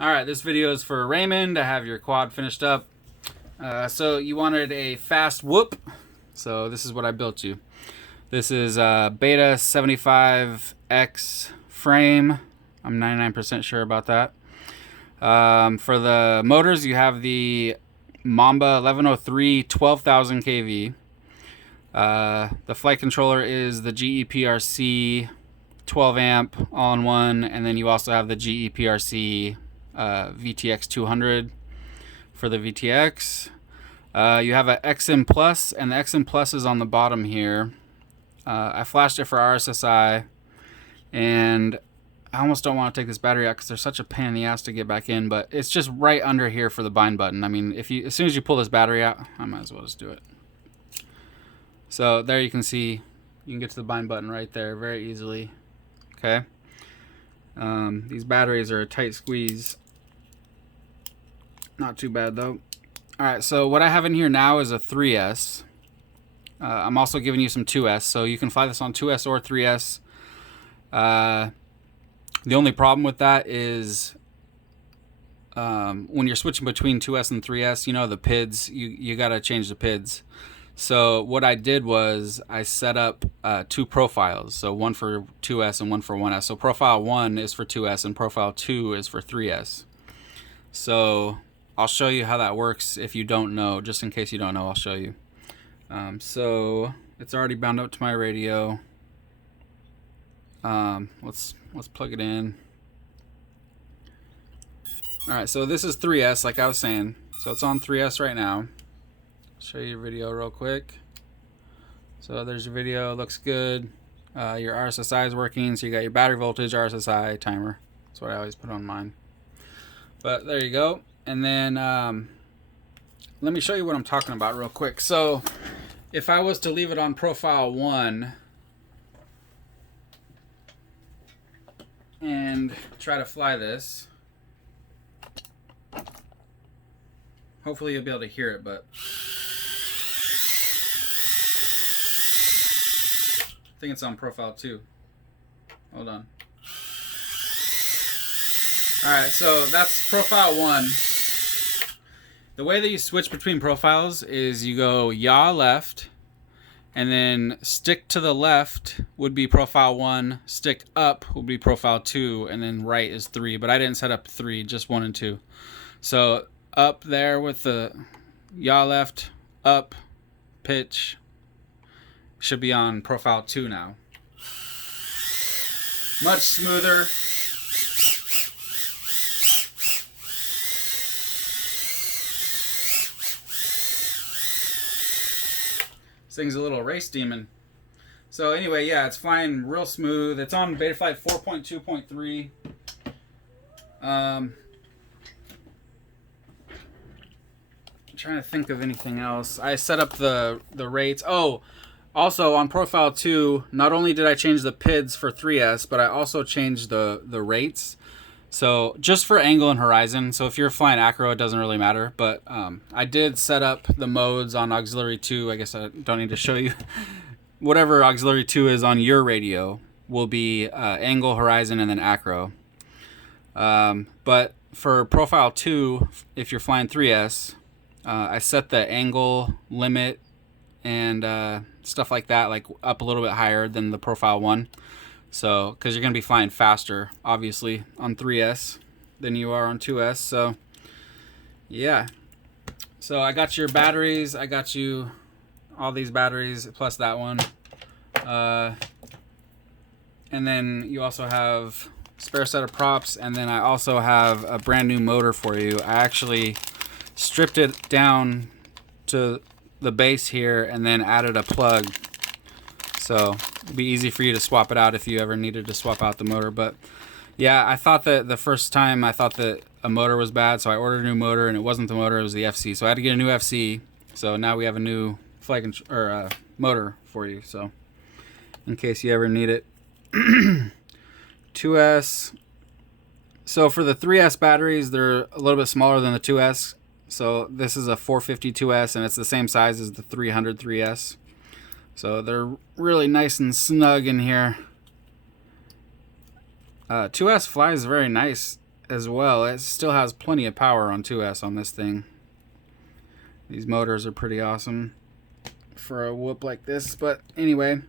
Alright, this video is for Raymond to have your quad finished up. So you wanted a fast whoop, so this is what I built you. This is a Beta 75X frame. I'm 99% sure about that. For the motors, you have the Mamba 1103 12,000 kV. The flight controller is the GEPRC 12 amp all-in-one, and then you also have the GEPRC VTX 200 for the VTX. You have a XM Plus, and the XM Plus is on the bottom here. I flashed it for RSSI, and I almost don't want to take this battery out because they're such a pain in the ass to get back in, but it's just right under here for the bind button. I mean, as soon as you pull this battery out, I might as well just do it. So there you can see, you can get to the bind button right there very easily. Okay. These batteries are a tight squeeze. Not too bad though. Alright, so what I have in here now is a 3S. I'm also giving you some 2S, so you can fly this on 2S or 3S. The only problem with that is when you're switching between 2S and 3S, you know, the PIDs, you gotta change the PIDs. So what I did was I set up two profiles, so one for 2S and one for 1S. So profile 1 is for 2S and profile 2 is for 3S. So I'll show you how that works if you don't know. Just in case you don't know, I'll show you. So it's already bound up to my radio. Let's plug it in. Alright, so this is 3S, like I was saying. So it's on 3S right now. Show you your video real quick. So there's your video, looks good. Your RSSI is working, so you got your battery voltage, RSSI, timer. That's what I always put on mine. But there you go. And then let me show you what I'm talking about real quick. So if I was to leave it on profile 1 and try to fly this, hopefully you'll be able to hear it, but I think it's on profile 2. Hold on. Alright, so that's profile 1. The way that you switch between profiles is you go yaw left, and then stick to the left would be profile 1, stick up would be profile 2, and then right is 3. But I didn't set up 3, just 1 and 2. So up there with the yaw left, up, pitch, should be on profile 2 now. Much smoother. This thing's a little race demon. So anyway, yeah, it's flying real smooth. It's on Betaflight 4.2.3. Trying to think of anything else. I set up the rates. Oh, also on profile 2, not only did I change the PIDs for 3S, but I also changed the rates. So just for angle and horizon. So if you're flying acro, it doesn't really matter. But I did set up the modes on auxiliary 2. I guess I don't need to show you. Whatever auxiliary 2 is on your radio will be angle, horizon, and then acro. But for profile 2, if you're flying 3S, I set the angle limit and stuff like that, like up a little bit higher than the profile 1. So, because you're going to be flying faster, obviously, on 3S than you are on 2S. So, yeah. So, I got your batteries. I got you all these batteries, plus that one. And then you also have spare set of props. And then I also have a brand new motor for you. I actually stripped it down to the base here and then added a plug. So it'd be easy for you to swap it out if you ever needed to swap out the motor. But yeah, I thought that the first time I thought that a motor was bad, so I ordered a new motor, and it wasn't the motor, it was the FC. So I had to get a new FC. So now we have a new motor for you. So in case you ever need it. 2S. So for the 3S batteries, they're a little bit smaller than the 2S. So this is a 452S, and it's the same size as the 300 3S. So they're really nice and snug in here. 2S flies very nice. as well. It still has plenty of power on 2S on this thing. These motors are pretty awesome for a whoop like this. But anyway,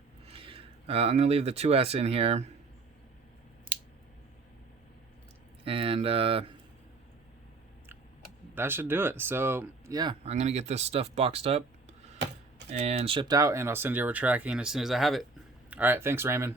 I'm going to leave the 2S in here. And that should do it. So yeah, I'm going to get this stuff boxed up and shipped out, and I'll send you over tracking as soon as I have it. All right, thanks, Raymond.